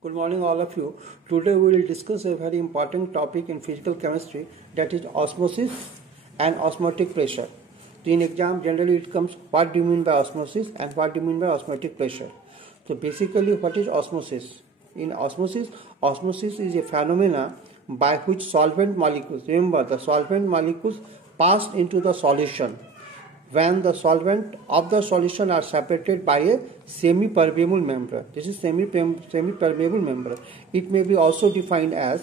Good morning all of you. Today we will discuss a very important topic in physical chemistry, that is osmosis and osmotic pressure. So in exam generally it comes, what do you mean by osmosis and what do you mean by osmotic pressure? So basically what is osmosis? In osmosis is a phenomena by which solvent molecules, remember the solvent molecules pass into the solution when the solvent of the solution are separated by a semi-permeable membrane. This is semi-permeable membrane. It may be also defined as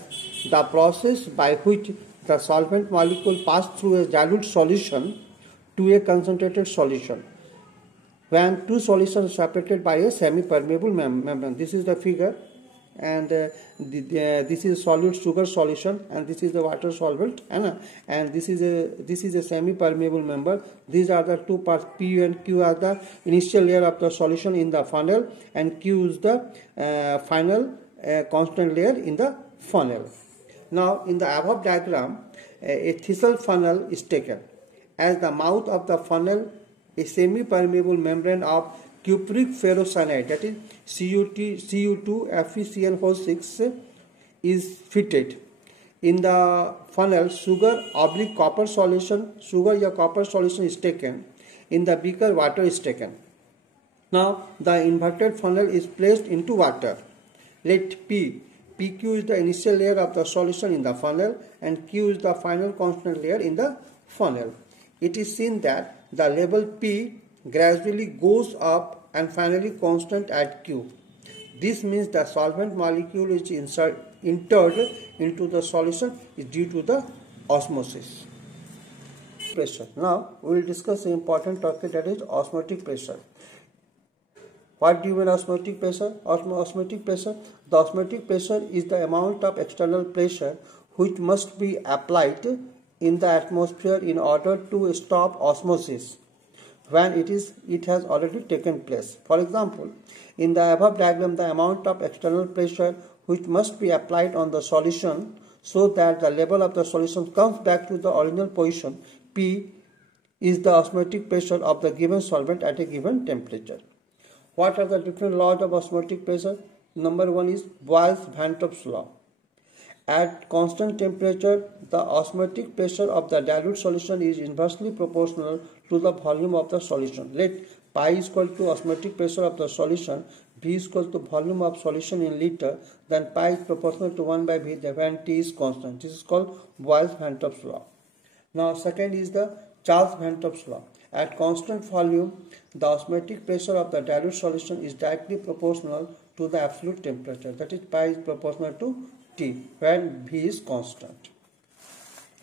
the process by which the solvent molecule pass through a dilute solution to a concentrated solution when two solutions are separated by a semi-permeable membrane. This is the figure, and this is solute sugar solution, and this is the water solvent, and this is a semi-permeable membrane. These are the two parts. P and Q are the initial layer of the solution in the funnel, and Q is the final constant layer in the funnel. Now in the above diagram, a thistle funnel is taken. As the mouth of the funnel, a semi-permeable membrane of cupric ferrocyanide, that is Cu2 FeCN6 is fitted. In the funnel, sugar or copper solution is taken. In the beaker, water is taken. Now the inverted funnel is placed into water. Let PQ is the initial layer of the solution in the funnel, and Q is the final constant layer in the funnel. It is seen that the level P gradually goes up and finally constant at Q. This means the solvent molecule is entered into the solution is due to the osmosis. Pressure. Now we will discuss an important topic, that is osmotic pressure. What do you mean osmotic pressure? Osmotic pressure. The osmotic pressure is the amount of external pressure which must be applied in the atmosphere in order to stop osmosis when it has already taken place. For example, in the above diagram, the amount of external pressure which must be applied on the solution so that the level of the solution comes back to the original position, P, is the osmotic pressure of the given solvent at a given temperature. What are the different laws of osmotic pressure? Number one is Boyce-Van 't Hoff's law. At constant temperature, the osmotic pressure of the dilute solution is inversely proportional to the volume of the solution. Let pi is equal to osmotic pressure of the solution, V is equal to volume of solution in liter, then pi is proportional to 1 by V when T is constant. This is called Boyce-Van 't Hoff's law. Now second is the Charles-Van 't Hoff's law. At constant volume, the osmotic pressure of the dilute solution is directly proportional to the absolute temperature, that is pi is proportional to T when V is constant.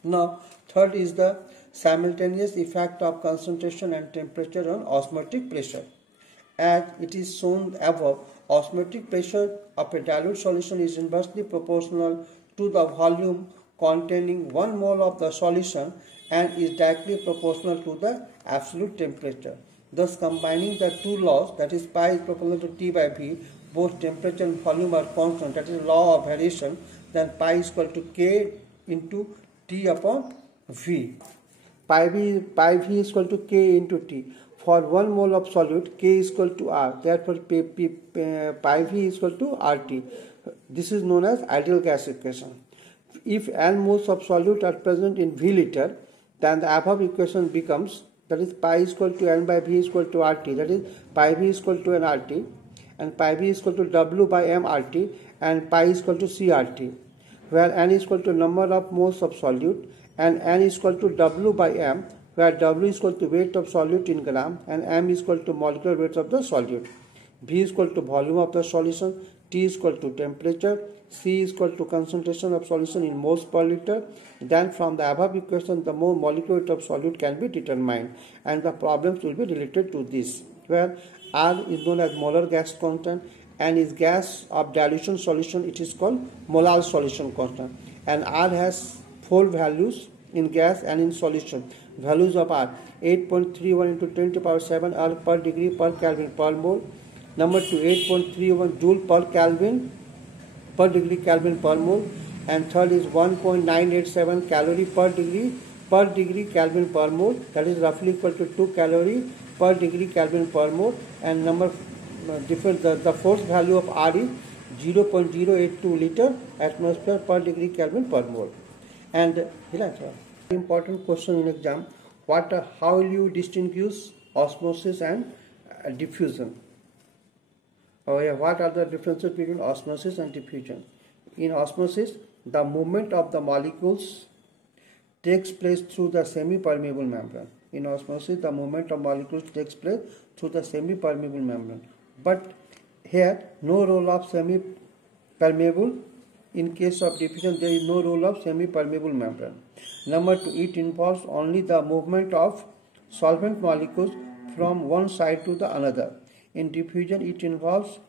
Now third is the simultaneous effect of concentration and temperature on osmotic pressure. As it is shown above, osmotic pressure of a dilute solution is inversely proportional to the volume containing 1 mole of the solution and is directly proportional to the absolute temperature. Thus combining the two laws, that is pi is proportional to T by V, both temperature and volume are constant, that is law of variation, then pi is equal to K into T upon V. Pi V is equal to K into T. For 1 mole of solute, K is equal to R. Therefore, pi V is equal to RT. This is known as ideal gas equation. If n moles of solute are present in V liter, then the above equation becomes, that is pi is equal to N by V is equal to RT. That is pi V is equal to N RT, and pi V is equal to W by M RT, and pi is equal to CRT, where N is equal to number of moles of solute, and N is equal to W by M, where W is equal to weight of solute in gram, and M is equal to molecular weight of the solute. V is equal to volume of the solution, T is equal to temperature, C is equal to concentration of solution in moles per liter. Then from the above equation, the molecular weight of solute can be determined, and the problems will be related to this, where R is known as molar gas constant, N is gas of dilution solution, it is called molar solution constant, and R has 4 values in gas and in solution. Values of R: 8.31 into 10 to the power 7 R per degree per Kelvin per mole. Number 2, 8.31 joule per Kelvin per degree Kelvin per mole, and third is 1.987 calorie per degree Kelvin per mole, that is roughly equal to 2 calorie per degree Kelvin per mole. And number the fourth value of R is 0.082 liter atmosphere per degree Kelvin per mole. And important question in exam: how will you distinguish osmosis and diffusion? What are the differences between osmosis and diffusion? In osmosis, the movement of the molecules takes place through the semi-permeable membrane. In osmosis, the movement of molecules takes place through the semi-permeable membrane. But here, no role of semi-permeable. In case of diffusion, there is no role of semi-permeable membrane. Number 2, it involves only the movement of solvent molecules from one side to the another. In diffusion, it involves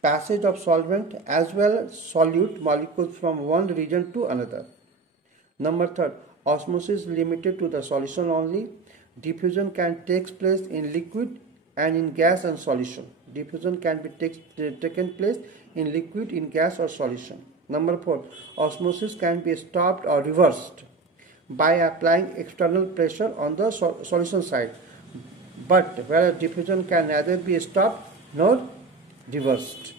passage of solvent as well as solute molecules from one region to another. Number 3, osmosis is limited to the solution only. Diffusion can take place in liquid and in gas and solution. Diffusion can be taken place in liquid, in gas or solution. Number 4, osmosis can be stopped or reversed by applying external pressure on the solution side. But whereas diffusion can neither be stopped nor reversed.